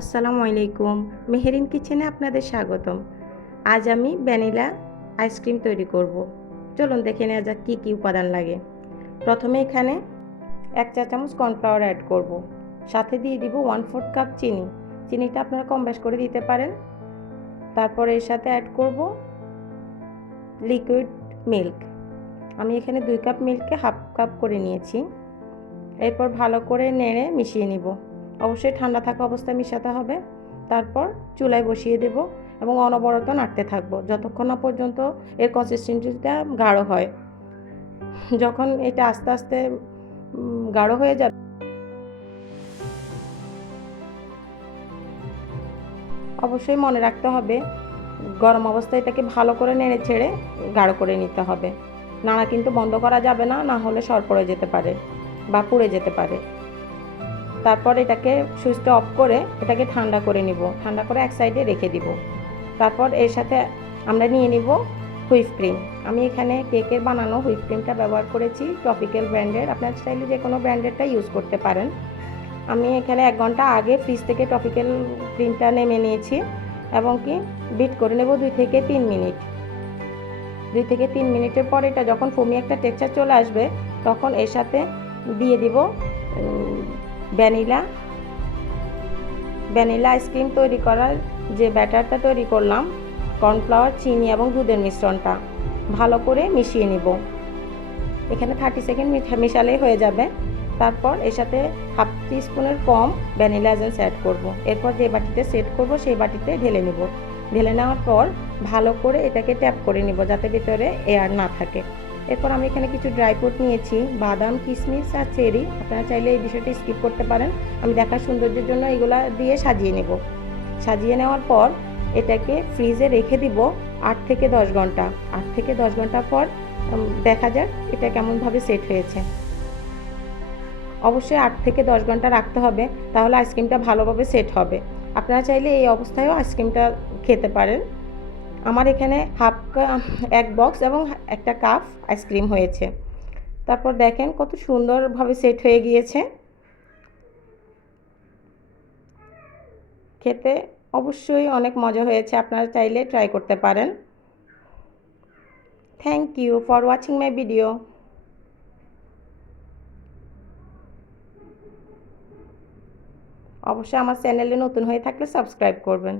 আসসালামু আলাইকুম। মেহেরিন কিচেনে আপনাদের স্বাগতম। আজ আমি ভ্যানিলা আইসক্রিম তৈরি করব। চলুন দেখে নেওয়া যাক কী কী উপাদান লাগে। প্রথমে এখানে এক চা চামচ কর্নফ্লাওয়ার অ্যাড করব। সাথে দিয়ে দিব ওয়ান ফোর্থ কাপ চিনি। চিনিটা আপনারা কম বেশ করে দিতে পারেন। তারপর এর সাথে অ্যাড করব লিকুইড মিল্ক আমি এখানে দুই কাপ মিল্ককে হাফ কাপ করে নিয়েছি। এরপর ভালো করে নেড়ে মিশিয়ে নিব। অবশ্যই ঠান্ডা থাকা অবস্থায় মিশাতে হবে। তারপর চুলায় বসিয়ে দেব এবং অনবরত নাড়তে থাকব। যতক্ষণ না পর্যন্ত এর কনসিস্টেন্সিটা গাঢ় হয়। যখন এটা আস্তে আস্তে গাঢ় হয়ে যাবে অবশ্যই মনে রাখতে হবে, গরম অবস্থায় এটাকে ভালো করে নেড়ে ছেড়ে গাঢ় করে নিতে হবে। নাড়া কিন্তু বন্ধ করা যাবে না না হলে সর পড়ে যেতে পারে বা পুড়ে যেতে পারে। তারপর এটাকে সুইচটা অফ করে এটাকে ঠান্ডা করে নিব। ঠান্ডা করে এক সাইডে রেখে দিব। তারপর এর সাথে আমরা নিয়ে নিব হুইপ ক্রিম। আমি এখানে কেকের বানানো হুইপ ক্রিমটা ব্যবহার করেছি টপিক্যাল ব্র্যান্ডের। আপনার চাইলে যে কোনো ব্র্যান্ডেরটা ইউজ করতে পারেন। আমি এখানে এক ঘণ্টা আগে ফ্রিজ থেকে টপিক্যাল ক্রিমটা নেমে নিয়েছি এবং কি বিট করে নেব দুই থেকে তিন মিনিট। দুই থেকে তিন মিনিটের পর এটা যখন ফমি একটা টেক্সচার চলে আসবে, তখন এর সাথে দিয়ে দিব ভ্যানিলা ভ্যানিলা আইসক্রিম তৈরি করার যে ব্যাটারটা তৈরি করলাম কর্নফ্লাওয়ার চিনি এবং দুধের মিশ্রণটা, ভালো করে মিশিয়ে নিব। এখানে থার্টি সেকেন্ড মিশালেই হয়ে যাবে। তারপর এর সাথে হাফ স্পুনের কম ভ্যানিলা এজেন্স অ্যাড করব। এরপর যে বাটিতে সেট করব, সেই বাটিতে ঢেলে নেব। ঢেলে নেওয়ার পর ভালো করে এটাকে ট্যাপ করে নিব, যাতে ভিতরে এয়ার না থাকে। এরপর আমি এখানে কিছু ড্রাই ফ্রুট নিয়েছি, বাদাম, কিশমিশ আর চেরি। আপনারা চাইলে এই বিষয়টি স্কিপ করতে পারেন। আমি দেখার সৌন্দর্যের জন্য এগুলা দিয়ে সাজিয়ে নেব। সাজিয়ে নেওয়ার পর এটাকে ফ্রিজে রেখে দিব আট থেকে দশ ঘণ্টা। আট থেকে দশ ঘণ্টা পর দেখা যাক এটা কেমনভাবে সেট হয়েছে। অবশ্যই আট থেকে দশ ঘণ্টা রাখতে হবে, তাহলে আইসক্রিমটা ভালোভাবে সেট হবে। আপনারা চাইলে এই অবস্থায়ও আইসক্রিমটা খেতে পারেন। আমার এখানে হাফ এক বক্স এবং একটা কাপ আইসক্রিম হয়েছে। তারপর দেখেন কত সুন্দরভাবে সেট হয়ে গিয়েছে। খেতে অবশ্যই অনেক মজা হয়েছে, আপনারা চাইলে ট্রাই করতে পারেন। Thank you for watching my video অবশ্যই আমার চ্যানেলে নতুন হয়ে থাকলে সাবস্ক্রাইব করবেন।